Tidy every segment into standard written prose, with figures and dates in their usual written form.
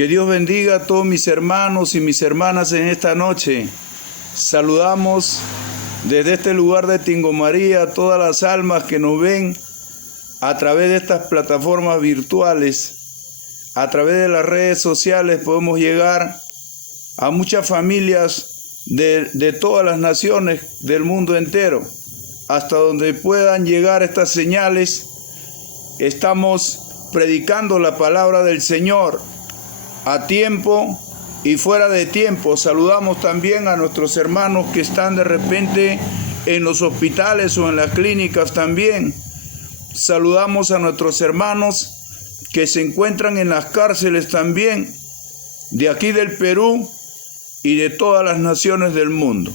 Que Dios bendiga a todos mis hermanos y mis hermanas en esta noche. Saludamos desde este lugar de Tingo María a todas las almas que nos ven a través de estas plataformas virtuales. A través de las redes sociales podemos llegar a muchas familias de todas las naciones del mundo entero. Hasta donde puedan llegar estas señales, estamos predicando la palabra del Señor a tiempo y fuera de tiempo. Saludamos también a nuestros hermanos que están de repente en los hospitales o en las clínicas también. Saludamos a nuestros hermanos que se encuentran en las cárceles también, de aquí del Perú y de todas las naciones del mundo.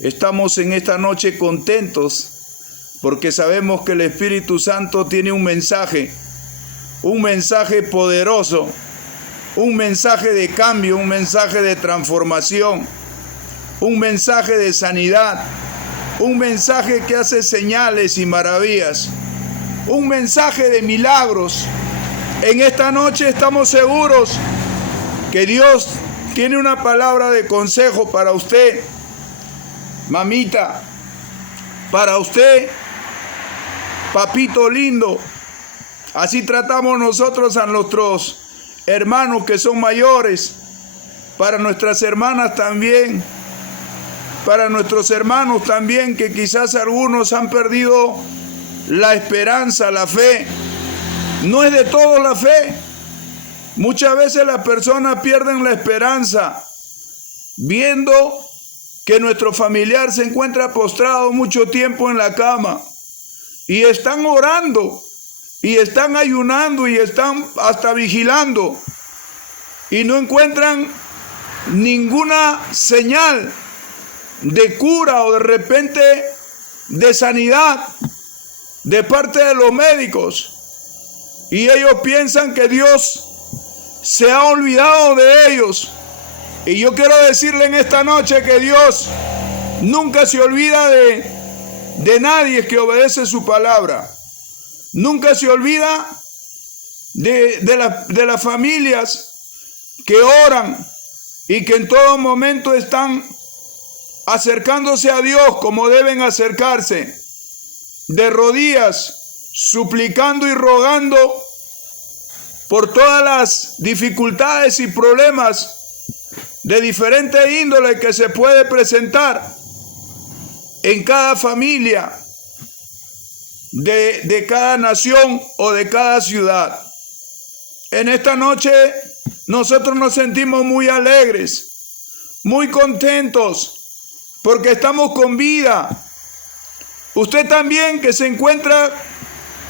Estamos en esta noche contentos porque sabemos que el Espíritu Santo tiene un mensaje poderoso, un mensaje de cambio, un mensaje de transformación, un mensaje de sanidad, un mensaje que hace señales y maravillas, un mensaje de milagros. En esta noche estamos seguros que Dios tiene una palabra de consejo para usted, mamita, para usted, papito lindo. Así tratamos nosotros a nuestros hermanos que son mayores, para nuestras hermanas también, para nuestros hermanos también, que quizás algunos han perdido la esperanza, la fe. No es de todos la fe. Muchas veces las personas pierden la esperanza viendo que nuestro familiar se encuentra postrado mucho tiempo en la cama y están orando y están ayunando y están hasta vigilando y no encuentran ninguna señal de cura o de repente de sanidad de parte de los médicos, y ellos piensan que Dios se ha olvidado de ellos. Y yo quiero decirle en esta noche que Dios nunca se olvida de nadie que obedece su palabra. Nunca se olvida de las familias que oran y que en todo momento están acercándose a Dios como deben acercarse, de rodillas, suplicando y rogando por todas las dificultades y problemas de diferente índole que se puede presentar en cada familia, de cada nación o de cada ciudad. En esta noche nosotros nos sentimos muy alegres, muy contentos, porque estamos con vida. Usted también, que se encuentra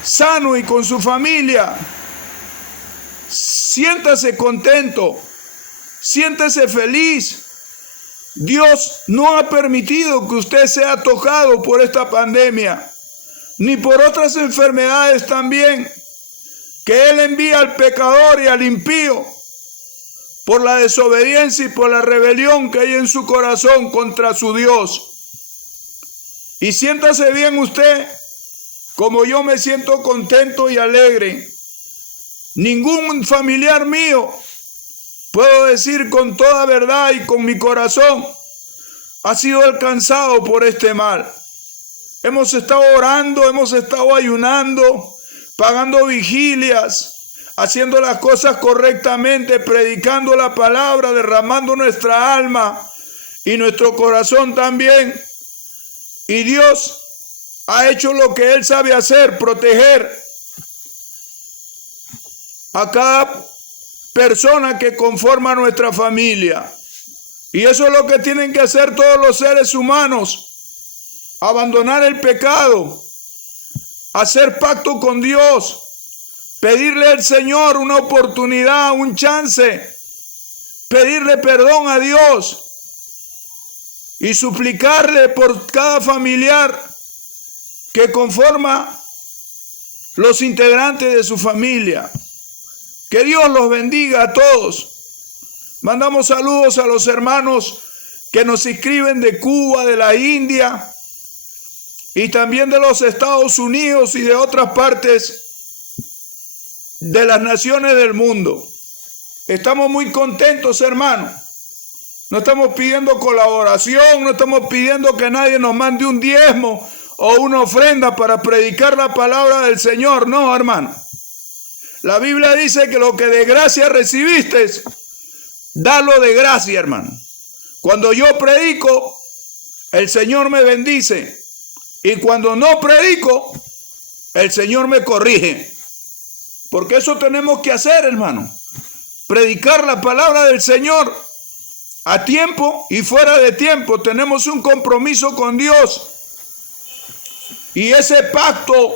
sano y con su familia, siéntase contento, siéntese feliz. Dios no ha permitido que usted sea tocado por esta pandemia, ni por otras enfermedades también, que Él envía al pecador y al impío por la desobediencia y por la rebelión que hay en su corazón contra su Dios. Y siéntase bien usted, como yo me siento contento y alegre. Ningún familiar mío, puedo decir con toda verdad y con mi corazón, ha sido alcanzado por este mal. Hemos estado orando, hemos estado ayunando, pagando vigilias, haciendo las cosas correctamente, predicando la palabra, derramando nuestra alma y nuestro corazón también. Y Dios ha hecho lo que Él sabe hacer, proteger a cada persona que conforma nuestra familia. Y eso es lo que tienen que hacer todos los seres humanos: abandonar el pecado, hacer pacto con Dios, pedirle al Señor una oportunidad, un chance, pedirle perdón a Dios y suplicarle por cada familiar que conforma los integrantes de su familia. Que Dios los bendiga a todos. Mandamos saludos a los hermanos que nos escriben de Cuba, de la India y también de los Estados Unidos y de otras partes de las naciones del mundo. estamos muy contentos, hermano. No estamos pidiendo colaboración, no estamos pidiendo que nadie nos mande un diezmo o una ofrenda para predicar la palabra del Señor. No, hermano. La Biblia dice que lo que de gracia recibiste, dalo de gracia, hermano. Cuando yo predico, el Señor me bendice. Y cuando no predico, el Señor me corrige. Porque eso tenemos que hacer, hermano. Predicar la palabra del Señor a tiempo y fuera de tiempo. Tenemos un compromiso con Dios. Y ese pacto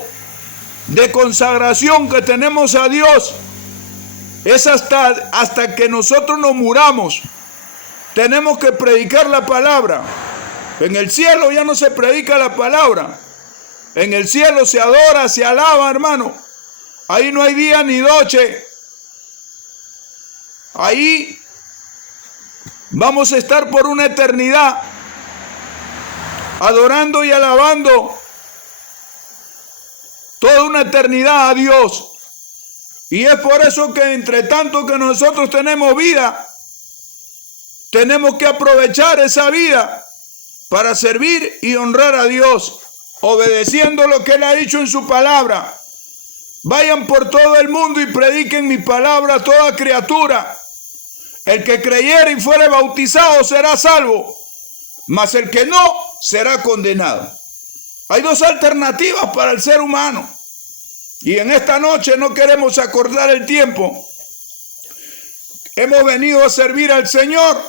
de consagración que tenemos a Dios es hasta que nosotros nos muramos. Tenemos que predicar la palabra. En el cielo ya no se predica la palabra. En el cielo se adora, se alaba, hermano. Ahí no hay día ni noche. Ahí vamos a estar por una eternidad adorando y alabando toda una eternidad a Dios. Y es por eso que entre tanto que nosotros tenemos vida, tenemos que aprovechar esa vida para servir y honrar a Dios, obedeciendo lo que Él ha dicho en su palabra. Vayan por todo el mundo y prediquen mi palabra a toda criatura. El que creyere y fuere bautizado será salvo, mas el que no será condenado. Hay dos alternativas para el ser humano. Y en esta noche no queremos acordar el tiempo. Hemos venido a servir al Señor.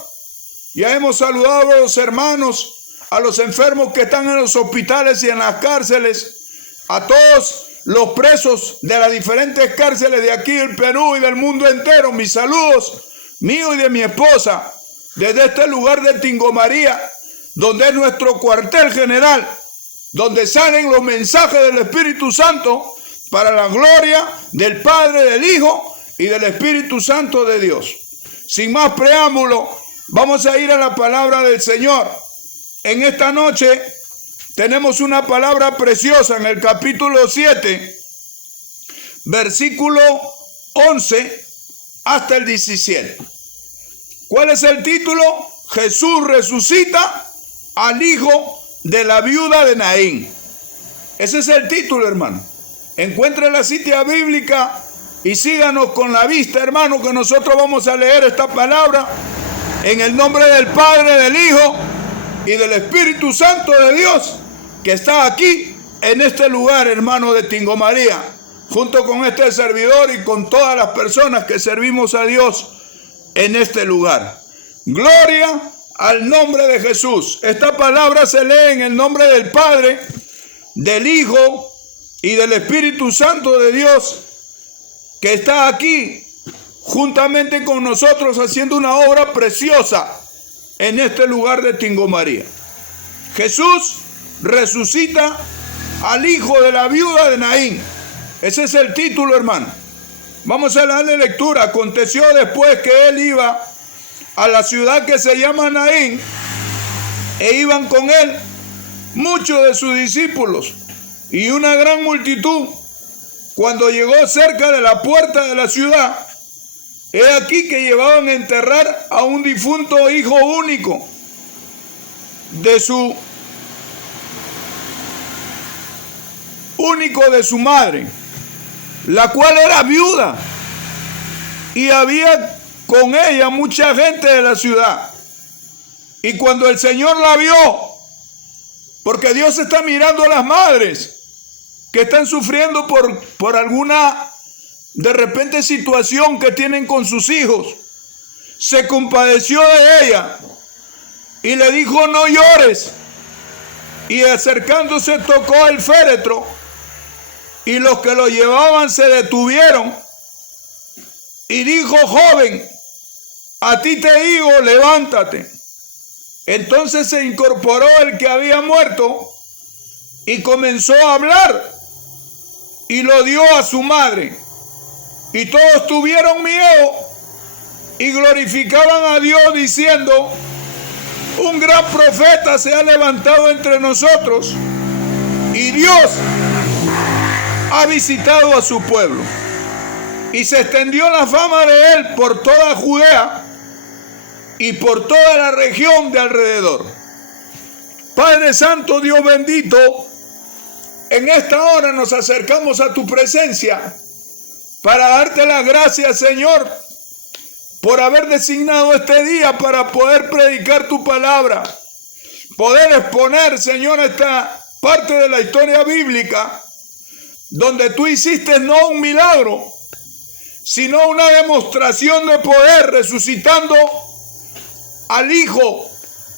Ya hemos saludado a los hermanos, a los enfermos que están en los hospitales y en las cárceles, a todos los presos de las diferentes cárceles de aquí del Perú y del mundo entero. Mis saludos, mío y de mi esposa, desde este lugar de Tingomaría, donde es nuestro cuartel general, donde salen los mensajes del Espíritu Santo para la gloria del Padre, del Hijo y del Espíritu Santo de Dios. Sin más preámbulo, vamos a ir a la palabra del Señor. En esta noche tenemos una palabra preciosa en el capítulo 7, versículo 11 hasta el 17. ¿Cuál es el título? Jesús resucita al hijo de la viuda de Naín. Ese es el título, hermano. Encuentre la cita bíblica y síganos con la vista, hermano, que nosotros vamos a leer esta palabra en el nombre del Padre, del Hijo y del Espíritu Santo de Dios, que está aquí en este lugar, hermano, de Tingomaría, junto con este servidor y con todas las personas que servimos a Dios en este lugar. Gloria al nombre de Jesús. Esta palabra se lee en el nombre del Padre, del Hijo y del Espíritu Santo de Dios, que está aquí juntamente con nosotros haciendo una obra preciosa en este lugar de Tingomaría. Jesús resucita al hijo de la viuda de Naín. Ese es el título, hermano. Vamos a darle lectura. Aconteció después que él iba a la ciudad que se llama Naín, e iban con él muchos de sus discípulos y una gran multitud. Cuando llegó cerca de la puerta de la ciudad, he aquí que llevaban a enterrar a un difunto hijo único de su madre, la cual era viuda, y había con ella mucha gente de la ciudad. Y cuando el Señor la vio, porque Dios está mirando a las madres que están sufriendo por alguna de repente situación que tienen con sus hijos, se compadeció de ella y le dijo: no llores. Y acercándose tocó el féretro, y los que lo llevaban se detuvieron, y dijo: joven, a ti te digo, levántate. Entonces se incorporó el que había muerto y comenzó a hablar, y lo dio a su madre. Y todos tuvieron miedo y glorificaban a Dios diciendo: un gran profeta se ha levantado entre nosotros, y Dios ha visitado a su pueblo. Y se extendió la fama de él por toda Judea y por toda la región de alrededor. Padre Santo, Dios bendito, en esta hora nos acercamos a tu presencia para darte las gracias, Señor, por haber designado este día para poder predicar tu palabra, poder exponer, Señor, esta parte de la historia bíblica donde tú hiciste no un milagro, sino una demostración de poder, resucitando al hijo,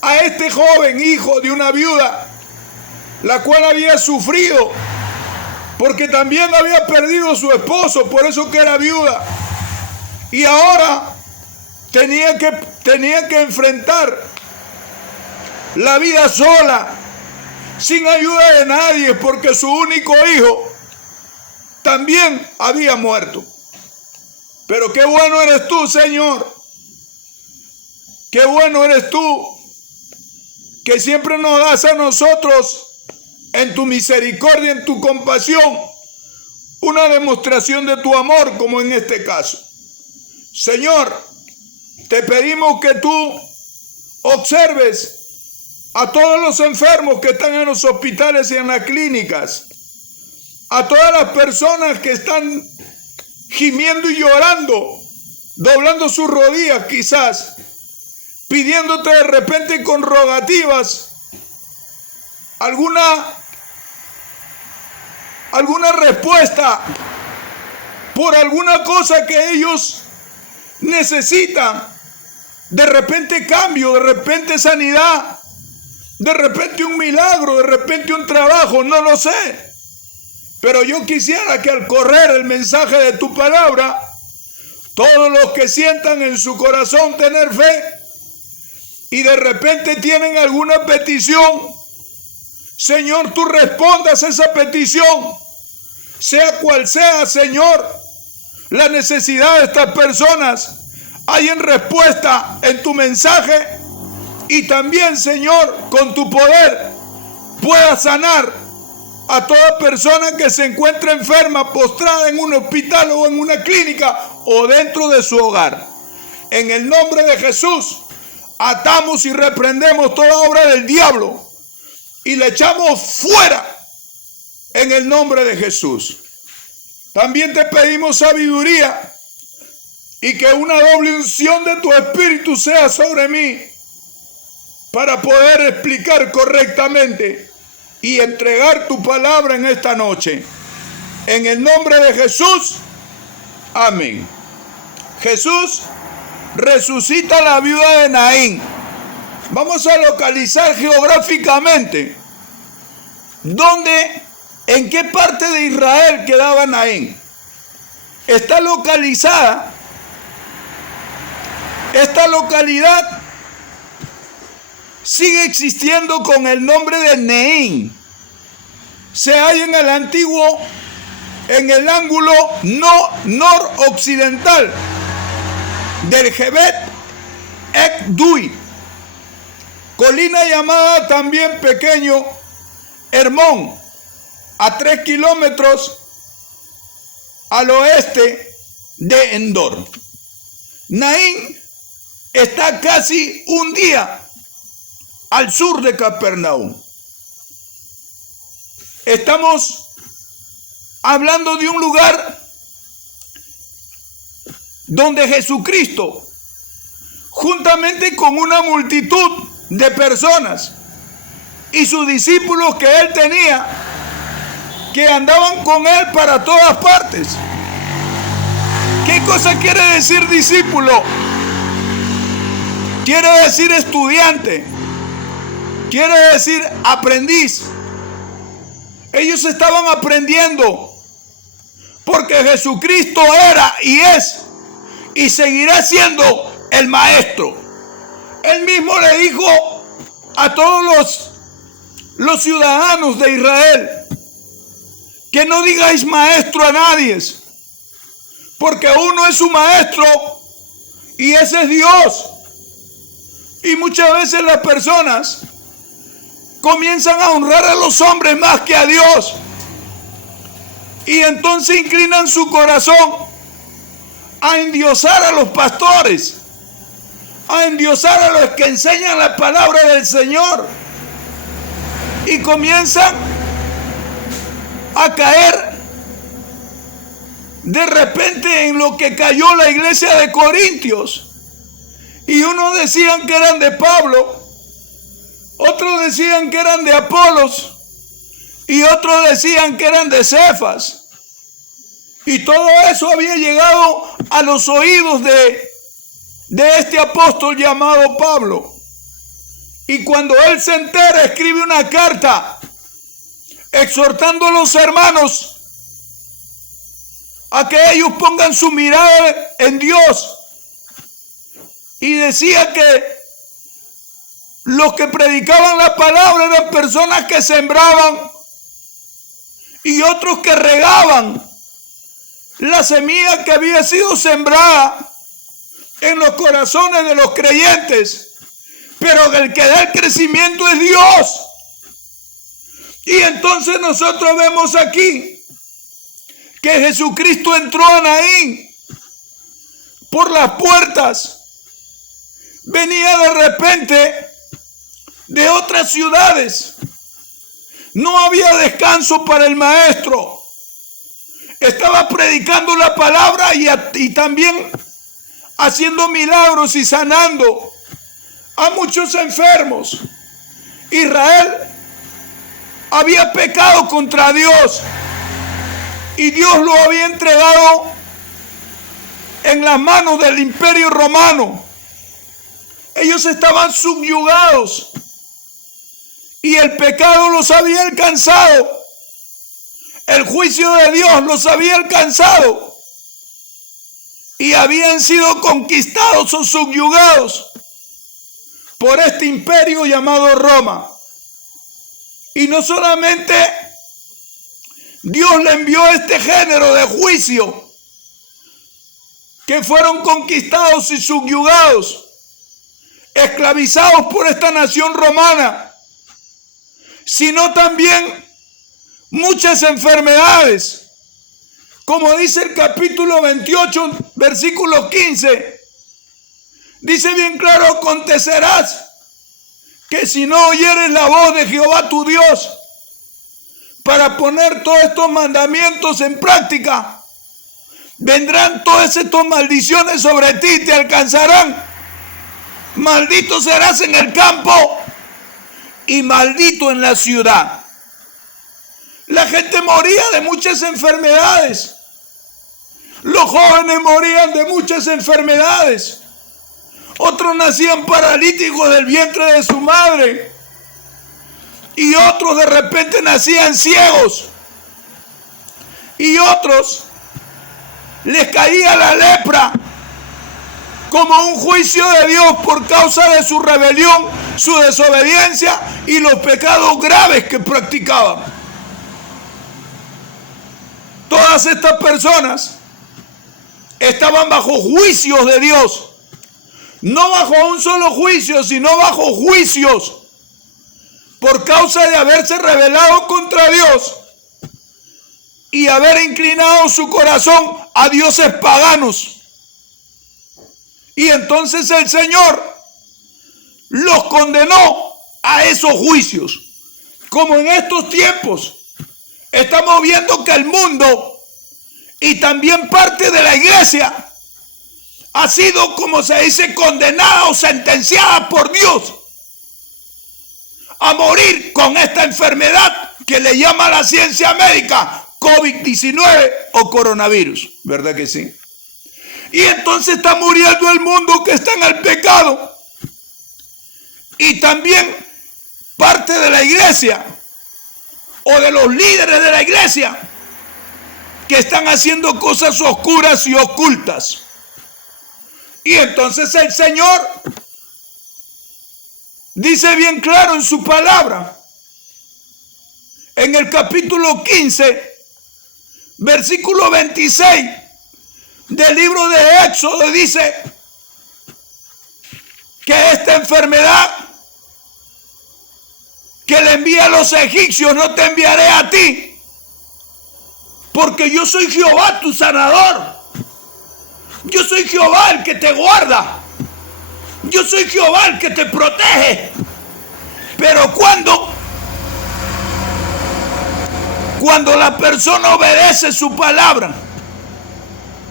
a este joven hijo de una viuda, la cual había sufrido, porque también había perdido su esposo, por eso que era viuda, y ahora tenía que enfrentar la vida sola, sin ayuda de nadie, porque su único hijo también había muerto. Pero qué bueno eres tú, Señor. Qué bueno eres tú, que siempre nos das a nosotros, en tu misericordia, en tu compasión, una demostración de tu amor, como en este caso. Señor, te pedimos que tú observes a todos los enfermos que están en los hospitales y en las clínicas, a todas las personas que están gimiendo y llorando, doblando sus rodillas quizás, pidiéndote de repente con rogativas alguna respuesta por alguna cosa que ellos necesitan, de repente cambio, de repente sanidad, de repente un milagro, de repente un trabajo, no lo sé. Pero yo quisiera que al correr el mensaje de tu palabra, todos los que sientan en su corazón tener fe y de repente tienen alguna petición, Señor, tú respondas esa petición, sea cual sea, Señor, la necesidad de estas personas, hay en respuesta en tu mensaje, y también, Señor, con tu poder puedas sanar a toda persona que se encuentre enferma, postrada en un hospital o en una clínica o dentro de su hogar. En el nombre de Jesús, atamos y reprendemos toda obra del diablo y le echamos fuera en el nombre de Jesús. También te pedimos sabiduría y que una doble unción de tu Espíritu sea sobre mí para poder explicar correctamente y entregar tu palabra en esta noche. En el nombre de Jesús, amén. Jesús resucita a la viuda de Naín. Vamos a localizar geográficamente en qué parte de Israel quedaba Naín. Está localizada, esta localidad sigue existiendo con el nombre de Neín. Se halla en el antiguo, en el ángulo noroccidental del Jebet Ekdui, colina llamada también Pequeño Hermón, a 3 kilómetros al oeste de Endor. Naín está casi un día al sur de Capernaum. Estamos hablando de un lugar donde Jesucristo, juntamente con una multitud de personas y sus discípulos que él tenía, que andaban con él para todas partes. ¿Qué cosa quiere decir discípulo? Quiere decir estudiante, quiere decir aprendiz. Ellos estaban aprendiendo porque Jesucristo era y es y seguirá siendo el maestro. Él mismo le dijo a todos los ciudadanos de Israel que no digáis maestro a nadie, porque uno es su maestro y ese es Dios. Y muchas veces las personas comienzan a honrar a los hombres más que a Dios, y entonces inclinan su corazón a endiosar a los pastores, a endiosar a los que enseñan la palabra del Señor, y comienzan a caer de repente en lo que cayó la iglesia de Corintios. Y unos decían que eran de Pablo, otros decían que eran de Apolos, y otros decían que eran de Cefas. Y todo eso había llegado a los oídos de este apóstol llamado Pablo. Y cuando él se entera, escribe una carta exhortando a los hermanos a que ellos pongan su mirada en Dios. Y decía que los que predicaban la palabra eran personas que sembraban y otros que regaban la semilla que había sido sembrada en los corazones de los creyentes, pero el que da el crecimiento es Dios. Y entonces nosotros vemos aquí que Jesucristo entró a Naín por las puertas. Venía de repente de otras ciudades. No había descanso para el maestro. Estaba predicando la palabra y también haciendo milagros y sanando a muchos enfermos. Israel había pecado contra Dios y Dios lo había entregado en las manos del Imperio Romano. Ellos estaban subyugados y el pecado los había alcanzado. El juicio de Dios los había alcanzado y habían sido conquistados o subyugados por este imperio llamado Roma. Y no solamente Dios le envió este género de juicio, que fueron conquistados y subyugados, esclavizados por esta nación romana, sino también muchas enfermedades. Como dice el capítulo 28, versículo 15, dice bien claro: acontecerás que si no oyeres la voz de Jehová tu Dios para poner todos estos mandamientos en práctica, vendrán todas estas maldiciones sobre ti y te alcanzarán. Maldito serás en el campo y maldito en la ciudad. La gente moría de muchas enfermedades. Los jóvenes morían de muchas enfermedades. Otros nacían paralíticos del vientre de su madre. Y otros de repente nacían ciegos. Y otros les caía la lepra como un juicio de Dios por causa de su rebelión, su desobediencia y los pecados graves que practicaban. Todas estas personas estaban bajo juicios de Dios. No bajo un solo juicio, sino bajo juicios por causa de haberse rebelado contra Dios y haber inclinado su corazón a dioses paganos. Y entonces el Señor los condenó a esos juicios. Como en estos tiempos estamos viendo que el mundo y también parte de la iglesia ha sido, como se dice, condenada o sentenciada por Dios a morir con esta enfermedad que le llama la ciencia médica COVID-19 o coronavirus. ¿Verdad que sí? Y entonces está muriendo el mundo que está en el pecado. Y también parte de la iglesia o de los líderes de la iglesia que están haciendo cosas oscuras y ocultas. Y entonces el Señor dice bien claro en su palabra, en el capítulo 15, versículo 26 del libro de Éxodo, dice que esta enfermedad que le envía a los egipcios no te enviaré a ti, porque yo soy Jehová tu sanador. Yo soy Jehová el que te guarda. Yo soy Jehová el que te protege. Pero cuando la persona obedece su palabra,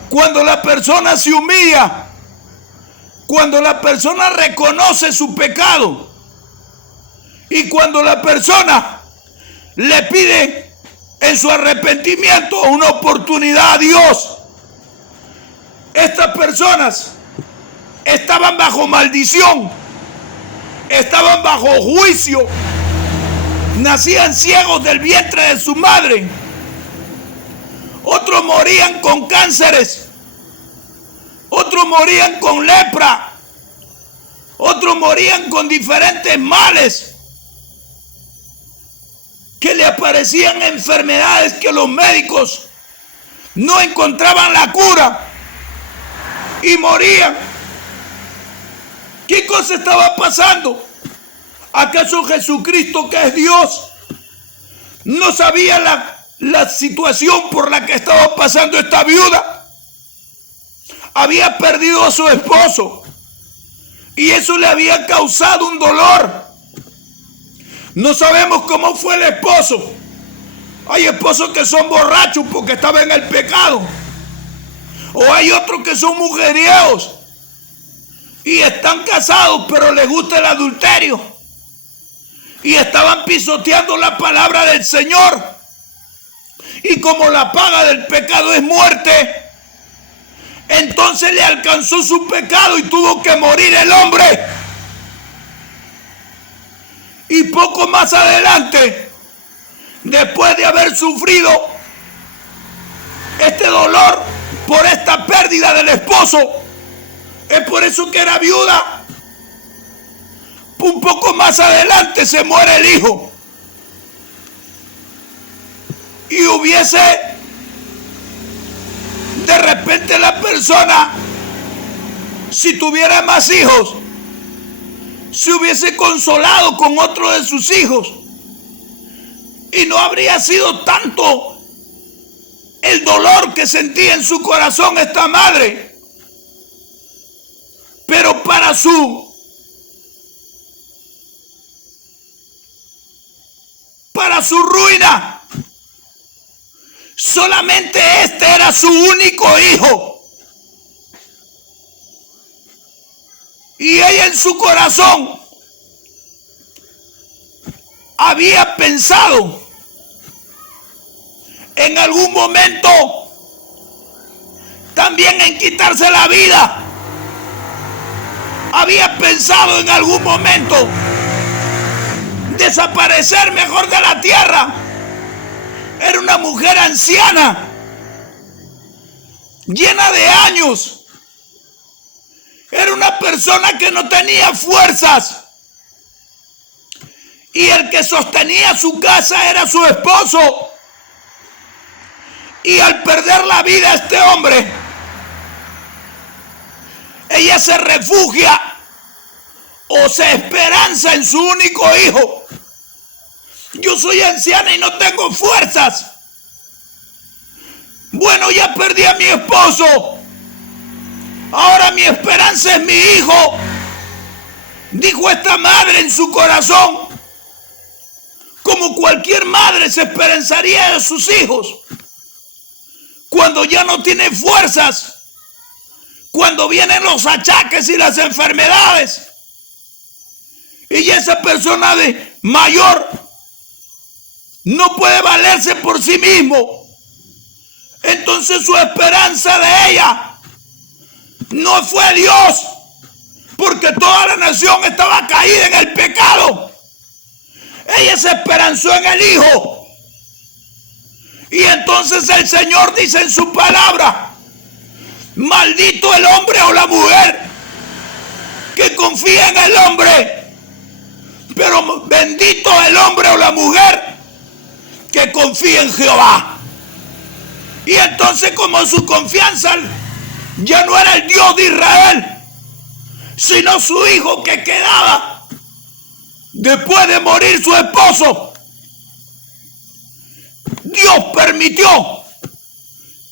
cuando la persona se humilla, cuando la persona reconoce su pecado y cuando la persona le pide en su arrepentimiento una oportunidad a Dios, estas personas estaban bajo maldición, estaban bajo juicio, nacían ciegos del vientre de su madre, otros morían con cánceres, otros morían con lepra, otros morían con diferentes males, que le aparecían enfermedades que los médicos no encontraban la cura y morían. ¿Qué cosa estaba pasando? ¿Acaso Jesucristo, que es Dios, no sabía la situación por la que estaba pasando esta viuda? Había perdido a su esposo y eso le había causado un dolor. No sabemos cómo fue el esposo. Hay esposos que son borrachos porque estaban en el pecado, o hay otros que son mujeriegos y están casados pero les gusta el adulterio y estaban pisoteando la palabra del Señor, y como la paga del pecado es muerte, entonces le alcanzó su pecado y tuvo que morir el hombre. Y poco más adelante, después de haber sufrido este dolor por esta pérdida del esposo, es por eso que era viuda, un poco más adelante se muere el hijo. Y hubiese de repente la persona, si tuviera más hijos, se hubiese consolado con otro de sus hijos y no habría sido tanto el dolor que sentía en su corazón esta madre. Pero para su ruina, solamente este era su único hijo. Y ella en su corazón había pensado en algún momento también en quitarse la vida. Había pensado en algún momento desaparecer mejor de la tierra. Era una mujer anciana, llena de años. Era una persona que no tenía fuerzas. Y el que sostenía su casa era su esposo. Y al perder la vida este hombre, ella se refugia o se esperanza en su único hijo. Yo soy anciana y no tengo fuerzas. Bueno, ya perdí a mi esposo. Ahora mi esperanza es mi hijo, dijo esta madre en su corazón, como cualquier madre se esperanzaría de sus hijos. Cuando ya no tiene fuerzas, cuando vienen los achaques y las enfermedades, y esa persona de mayor no puede valerse por sí mismo, entonces su esperanza de ella no fue Dios, porque toda la nación estaba caída en el pecado. Ella se esperanzó en el Hijo. Y entonces el Señor dice en su palabra: maldito el hombre o la mujer que confía en el hombre, pero bendito el hombre o la mujer que confía en Jehová. Y entonces, como su confianza ya no era el Dios de Israel, sino su hijo que quedaba después de morir su esposo, Dios permitió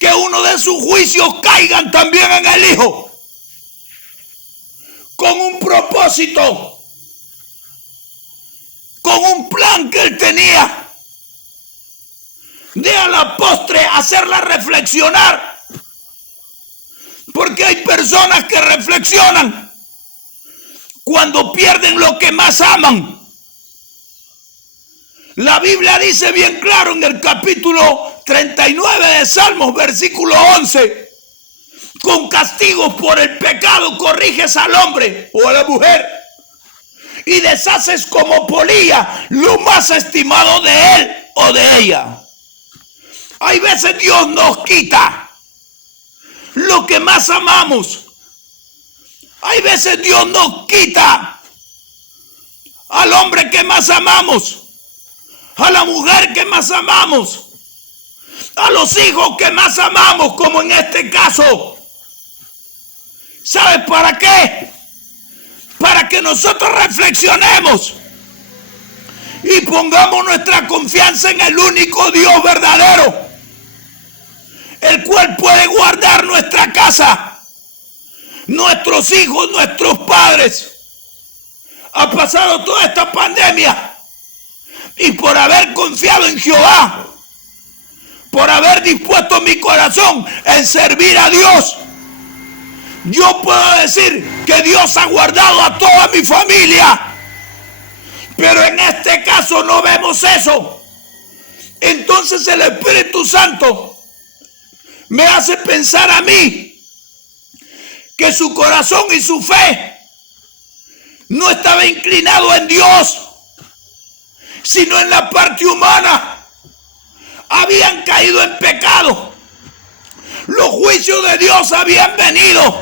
que uno de sus juicios caigan también en el Hijo, con un propósito, con un plan que Él tenía, de a la postre hacerla reflexionar, porque hay personas que reflexionan cuando pierden lo que más aman. La Biblia dice bien claro en el capítulo 39 de Salmos, versículo 11, con castigos por el pecado corriges al hombre o a la mujer y deshaces como polilla lo más estimado de él o de ella. Hay veces Dios nos quita lo que más amamos. Hay veces Dios nos quita al hombre que más amamos, a la mujer que más amamos, a los hijos que más amamos, como en este caso. ¿Sabes para qué? Para que nosotros reflexionemos y pongamos nuestra confianza en el único Dios verdadero, el cual puede guardar nuestra casa, nuestros hijos, nuestros padres. Ha pasado toda esta pandemia y por haber confiado en Jehová, por haber dispuesto mi corazón en servir a Dios, yo puedo decir que Dios ha guardado a toda mi familia. Pero en este caso no vemos eso. Entonces el Espíritu Santo me hace pensar a mí que su corazón y su fe no estaba inclinado en Dios, sino en la parte humana. Habían caído en pecado. Los juicios de Dios habían venido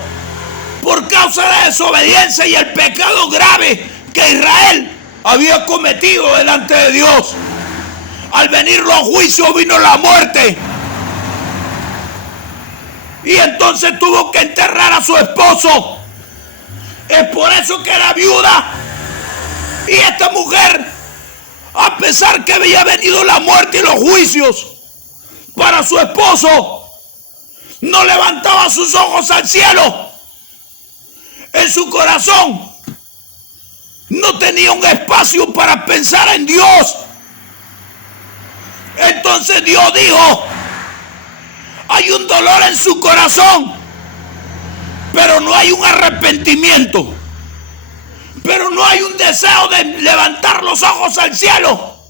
por causa de la desobediencia y el pecado grave que Israel había cometido delante de Dios. Al venir los juicios vino la muerte. Y entonces tuvo que enterrar a su esposo. Es por eso que era viuda. Y esta mujer, a pesar que había venido la muerte y los juicios para su esposo, no levantaba sus ojos al cielo. En su corazón no tenía un espacio para pensar en Dios. Entonces Dios dijo: hay un dolor en su corazón, pero no hay un arrepentimiento, pero no hay un deseo de levantar los ojos al cielo,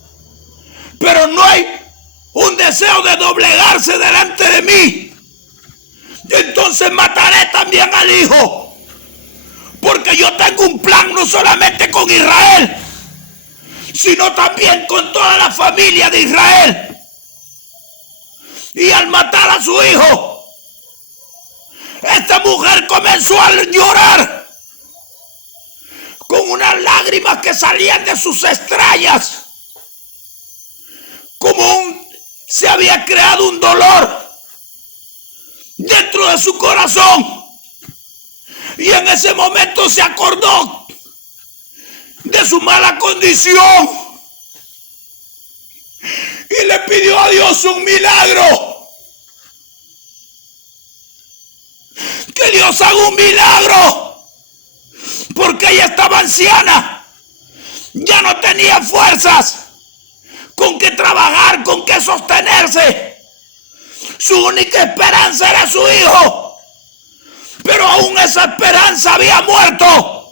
pero no hay un deseo de doblegarse delante de mí. Entonces mataré también al hijo, porque yo tengo un plan no solamente con Israel, sino también con toda la familia de Israel. Y al matar a su hijo, esta mujer comenzó a llorar con unas lágrimas que salían de sus extrañas, como se había creado un dolor dentro de su corazón. Y en ese momento se acordó de su mala condición y le pidió a Dios un milagro. Que Dios haga un milagro, porque ella estaba anciana, ya no tenía fuerzas con que trabajar, con que sostenerse. Su única esperanza era su hijo, pero aún esa esperanza había muerto.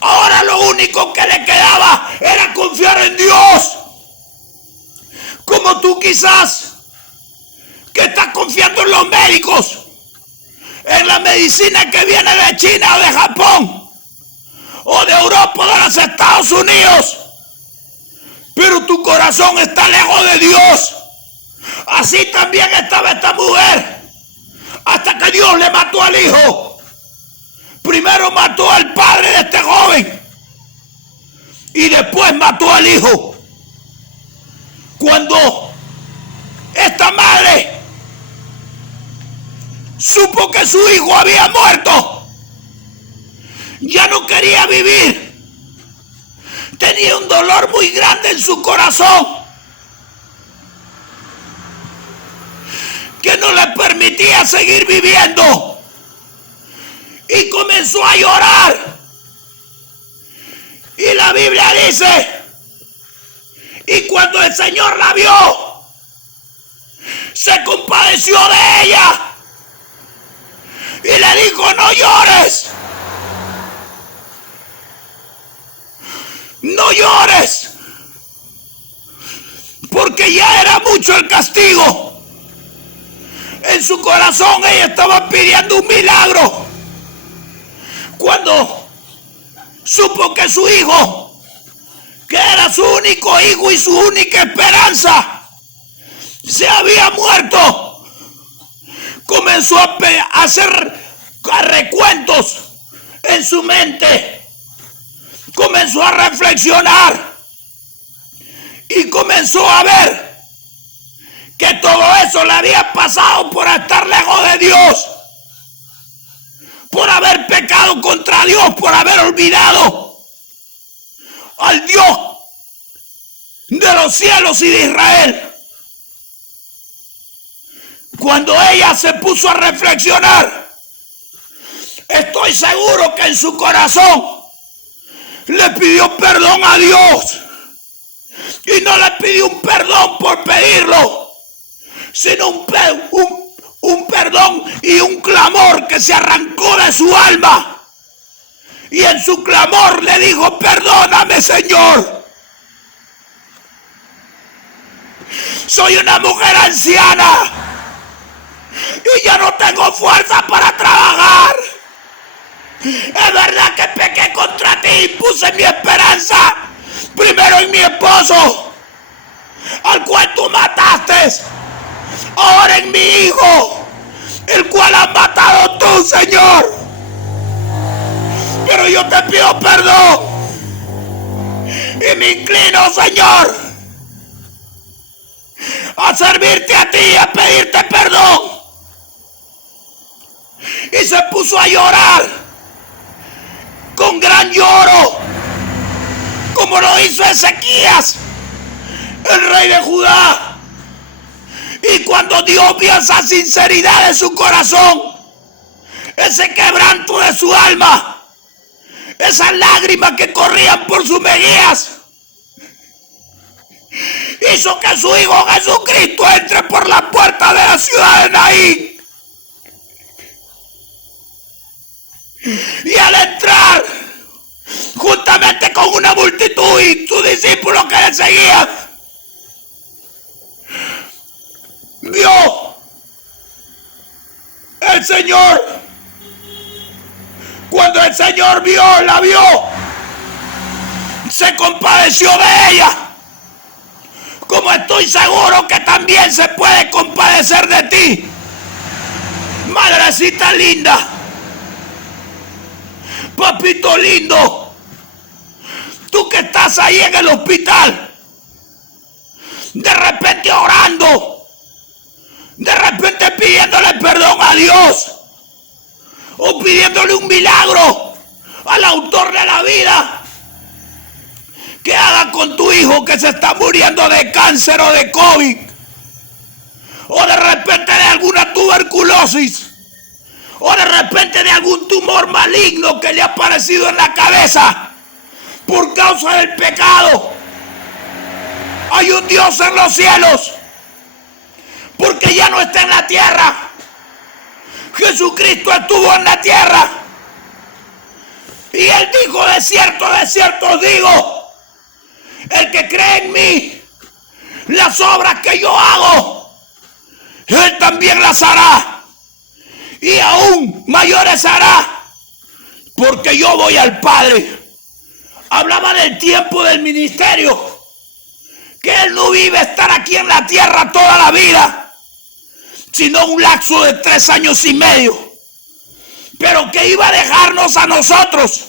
Ahora lo único que le quedaba era confiar en Dios. Como tú quizás, que estás confiando en los médicos, en la medicina que viene de China o de Japón, o de Europa o de los Estados Unidos, pero tu corazón está lejos de Dios. Así también estaba esta mujer, hasta que Dios le mató al hijo. Primero mató al padre de este joven y después mató al hijo. Cuando esta madre supo que su hijo había muerto, ya no quería vivir. Tenía un dolor muy grande en su corazón, que no no le permitía seguir viviendo. Y comenzó a llorar. Y la Biblia dice, y cuando el Señor la vio, se compadeció de ella y le dijo: no llores, no llores, porque ya era mucho el castigo. En su corazón ella estaba pidiendo un milagro. Cuando supo que su hijo, que era su único hijo y su única esperanza, se había muerto, comenzó a hacer recuentos en su mente, comenzó a reflexionar y comenzó a ver que todo eso le había pasado por estar lejos de Dios, por haber pecado contra Dios, por haber olvidado al Dios de los cielos y de Israel. Cuando ella se puso a reflexionar, estoy seguro que en su corazón le pidió perdón a Dios. Y no le pidió un perdón por pedirlo, sino un perdón y un clamor que se arrancó de su alma. Y en su clamor le dijo: perdóname, Señor. Soy una mujer anciana y ya no tengo fuerza para trabajar. Es verdad que pequé contra ti y puse mi esperanza primero en mi esposo, al cual tú mataste, ahora en mi hijo, el cual has matado tú, Señor. Pero yo te pido perdón y me inclino, Señor, a servirte a ti y a pedirte perdón. Y se puso a llorar con gran lloro, como lo hizo Ezequías, el rey de Judá. Y cuando Dios vio esa sinceridad de su corazón, ese quebranto de su alma, esas lágrimas que corrían por sus mejillas, hizo que su Hijo Jesucristo entre por la puerta de la ciudad de Naín. Y al entrar, juntamente con una multitud y sus discípulos que le seguían, vio el Señor. Cuando el Señor la vio, se compadeció de ella, como estoy seguro que también se puede compadecer de ti, madrecita linda, papito lindo, tú que estás ahí en el hospital, de repente orando, de repente pidiéndole perdón a Dios, o pidiéndole un milagro al autor de la vida, que haga con tu hijo que se está muriendo de cáncer o de COVID, o de repente de alguna tuberculosis, o de repente de algún tumor maligno que le ha aparecido en la cabeza por causa del pecado. Hay un Dios en los cielos, porque ya no está en la tierra. Jesucristo estuvo en la tierra y Él dijo: de cierto os digo, el que cree en mí, las obras que yo hago, Él también las hará, y aún mayores hará, porque yo voy al Padre. Hablaba del tiempo del ministerio, que Él no vive estar aquí en la tierra toda la vida, sino un lapso de 3 años y medio, pero que iba a dejarnos a nosotros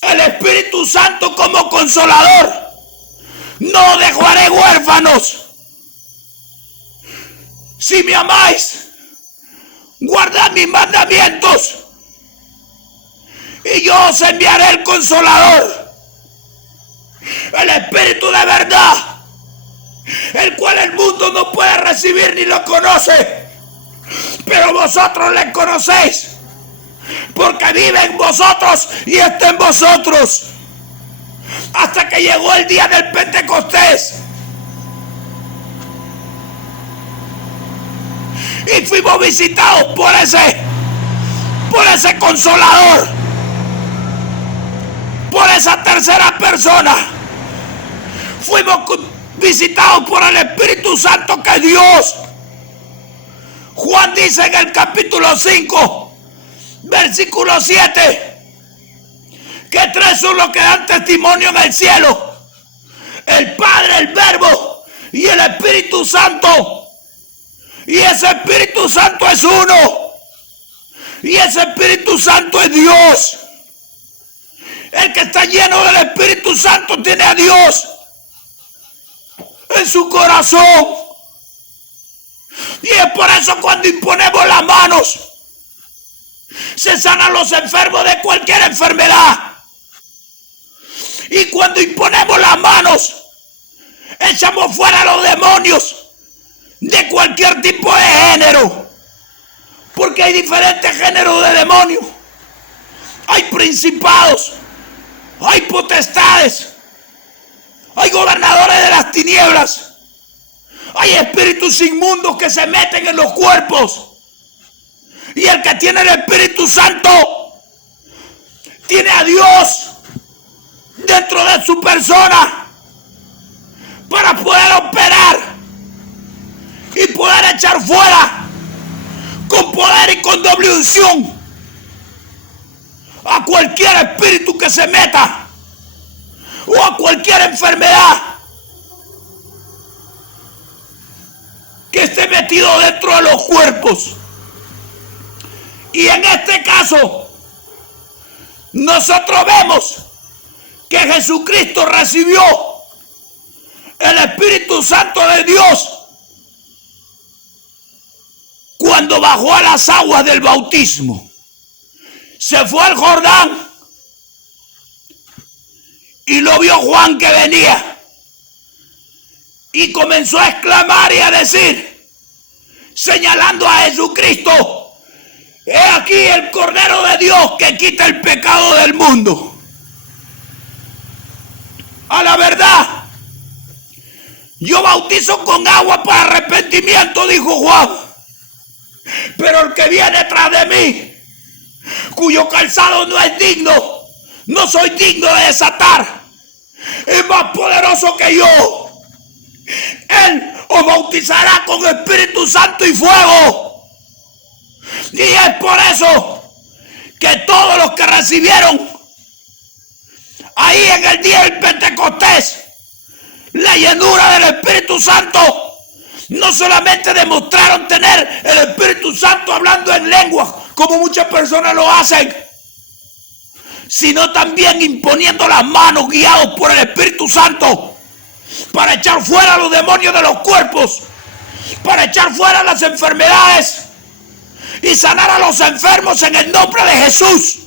el Espíritu Santo como consolador. No dejaré huérfanos. Si me amáis, guardad mis mandamientos, y yo os enviaré el consolador, el Espíritu de verdad, el cual el mundo no puede recibir ni lo conoce, pero vosotros le conocéis, porque vive en vosotros y está en vosotros. Hasta que llegó el día del Pentecostés. Y fuimos visitados por ese Consolador, por esa tercera persona. Fuimos visitados por el Espíritu Santo, que es Dios. Juan dice en el capítulo 5, versículo 7, que tres son los que dan testimonio en el cielo: el Padre, el Verbo y el Espíritu Santo. Y ese Espíritu Santo es uno. Y ese Espíritu Santo es Dios. El que está lleno del Espíritu Santo tiene a Dios en su corazón. Y es por eso cuando imponemos las manos, se sanan los enfermos de cualquier enfermedad. Y cuando imponemos las manos, echamos fuera a los demonios de cualquier tipo de género. Porque hay diferentes géneros de demonios. Hay principados, hay potestades, hay gobernadores de las tinieblas, hay espíritus inmundos que se meten en los cuerpos. Y el que tiene el Espíritu Santo tiene a Dios dentro de su persona para poder operar y poder echar fuera con poder y con doble unción a cualquier espíritu que se meta o a cualquier enfermedad que esté metido dentro de los cuerpos. Y en este caso, nosotros vemos que Jesucristo recibió el Espíritu Santo de Dios cuando bajó a las aguas del bautismo. Se fue al Jordán y lo vio Juan que venía y comenzó a exclamar y a decir, señalando a Jesucristo: he aquí el Cordero de Dios que quita el pecado del mundo. A la verdad, yo bautizo con agua para arrepentimiento, dijo Juan, pero el que viene tras de mí, cuyo calzado no es digno, no soy digno de desatar, es más poderoso que yo. Él os bautizará con Espíritu Santo y fuego. Y es por eso que todos los que recibieron ahí en el día del Pentecostés la llenura del Espíritu Santo, no solamente demostraron tener el Espíritu Santo hablando en lenguas, como muchas personas lo hacen, sino también imponiendo las manos, guiados por el Espíritu Santo, para echar fuera a los demonios de los cuerpos, para echar fuera las enfermedades y sanar a los enfermos en el nombre de Jesús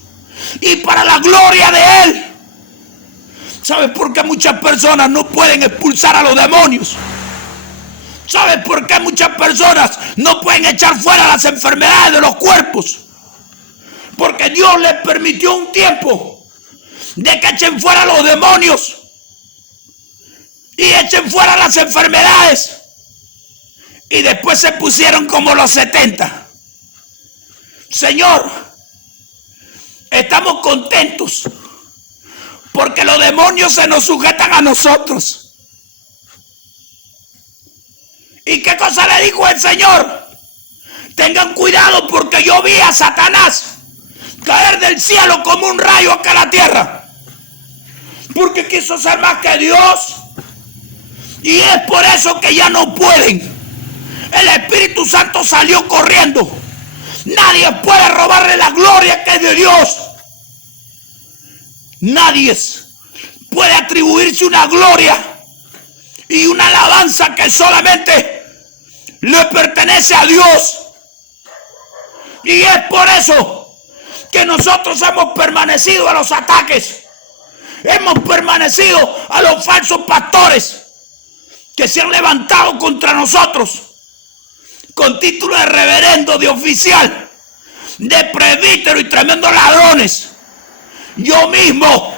y para la gloria de Él. ¿Sabes por qué muchas personas no pueden expulsar a los demonios? ¿Sabes por qué muchas personas no pueden echar fuera las enfermedades de los cuerpos? Porque Dios les permitió un tiempo de que echen fuera los demonios y echen fuera las enfermedades, y después se pusieron como los 70. Señor, estamos contentos porque los demonios se nos sujetan a nosotros. ¿Y qué cosa le dijo el Señor? Tengan cuidado, porque yo vi a Satanás caer del cielo como un rayo acá a la tierra, porque quiso ser más que Dios. Y es por eso que ya no pueden. El Espíritu Santo salió corriendo. Nadie puede robarle la gloria que es de Dios. Nadie puede atribuirse una gloria y una alabanza que solamente le pertenece a Dios. Y es por eso que nosotros hemos permanecido a los ataques. Hemos permanecido a los falsos pastores que se han levantado contra nosotros, con título de reverendo, de oficial, de presbítero y tremendos ladrones. Yo mismo,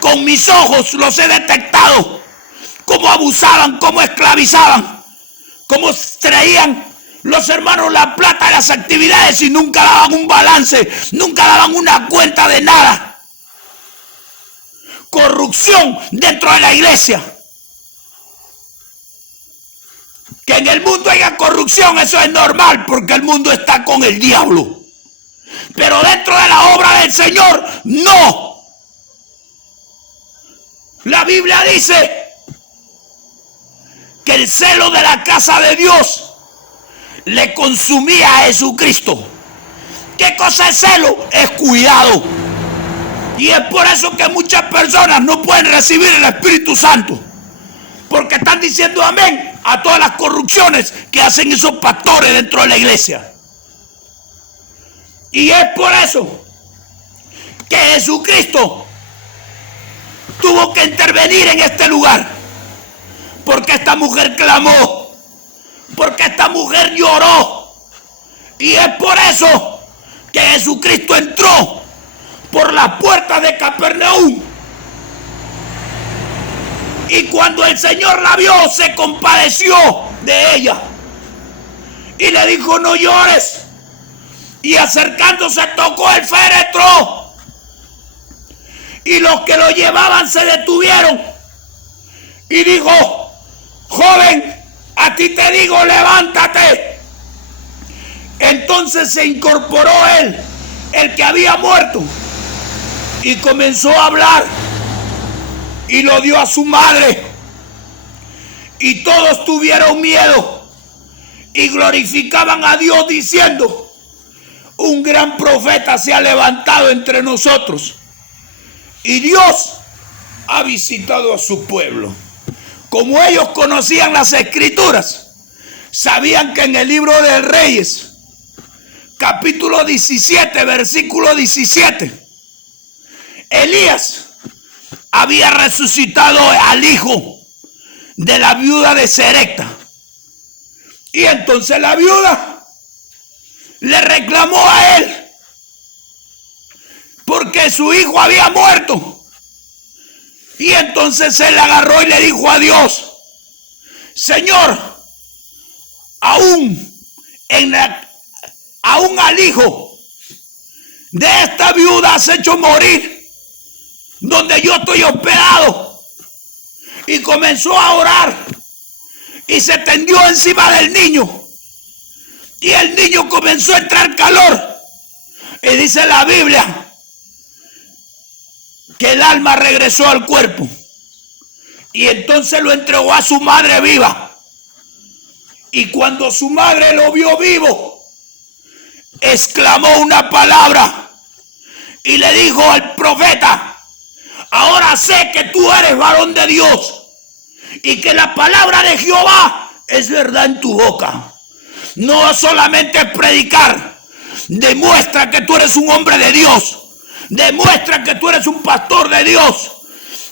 con mis ojos, los he detectado, cómo abusaban, cómo esclavizaban, cómo traían los hermanos la plata de las actividades y nunca daban un balance, nunca daban una cuenta de nada. Corrupción dentro de la iglesia. Que en el mundo haya corrupción, eso es normal, porque el mundo está con el diablo. Pero dentro de la obra del Señor, no. La Biblia dice que el celo de la casa de Dios le consumía a Jesucristo. ¿Qué cosa es celo? Es cuidado. Y es por eso que muchas personas no pueden recibir el Espíritu Santo, porque están diciendo amén a todas las corrupciones que hacen esos pastores dentro de la iglesia. Y es por eso que Jesucristo tuvo que intervenir en este lugar, porque esta mujer clamó, porque esta mujer lloró. Y es por eso que Jesucristo entró por las puertas de Capernaum. Y cuando el Señor la vio, se compadeció de ella y le dijo: no llores. Y acercándose tocó el féretro, y los que lo llevaban se detuvieron y dijo: joven, a ti te digo, levántate. Entonces se incorporó él, el que había muerto, y comenzó a hablar y lo dio a su madre. Y todos tuvieron miedo y glorificaban a Dios diciendo: un gran profeta se ha levantado entre nosotros y Dios ha visitado a su pueblo. Como ellos conocían las escrituras, sabían que en el libro de Reyes, capítulo 17, versículo 17, Elías había resucitado al hijo de la viuda de Serepta. Y entonces la viuda le reclamó a él porque su hijo había muerto. Y entonces él agarró y le dijo a Dios: Señor, aún al hijo de esta viuda has hecho morir donde yo estoy hospedado. Y comenzó a orar y se tendió encima del niño. Y el niño comenzó a entrar calor. Y dice la Biblia que el alma regresó al cuerpo. Y entonces lo entregó a su madre viva. Y cuando su madre lo vio vivo, exclamó una palabra y le dijo al profeta: ahora sé que tú eres varón de Dios y que la palabra de Jehová es verdad en tu boca. No solamente es predicar, demuestra que tú eres un hombre de Dios, demuestra que tú eres un pastor de Dios,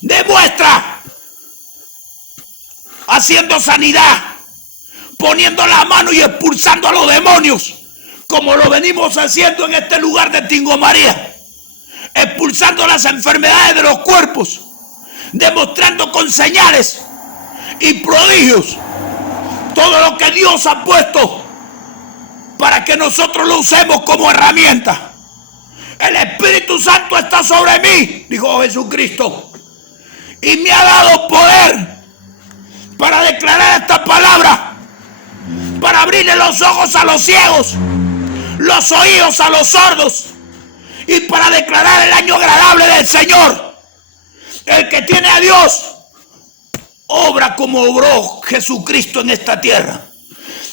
demuestra haciendo sanidad, poniendo la mano y expulsando a los demonios, como lo venimos haciendo en este lugar de Tingo María, expulsando las enfermedades de los cuerpos, demostrando con señales y prodigios todo lo que Dios ha puesto para que nosotros lo usemos como herramienta. El Espíritu Santo está sobre mí, dijo Jesucristo, y me ha dado poder para declarar esta palabra, para abrirle los ojos a los ciegos, los oídos a los sordos, y para declarar el año agradable del Señor. El que tiene a Dios obra como obró Jesucristo en esta tierra.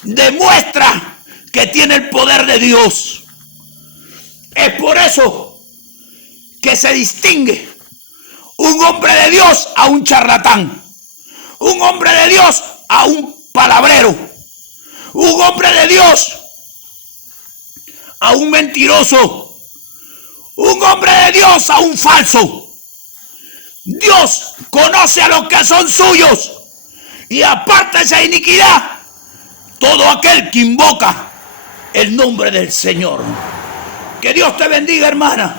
Demuestra que tiene el poder de Dios. Es por eso que se distingue un hombre de Dios a un charlatán, un hombre de Dios a un palabrero, un hombre de Dios a un mentiroso, un hombre de Dios a un falso. Dios conoce a los que son suyos y aparta esa iniquidad todo aquel que invoca el nombre del Señor. Que Dios te bendiga, hermana.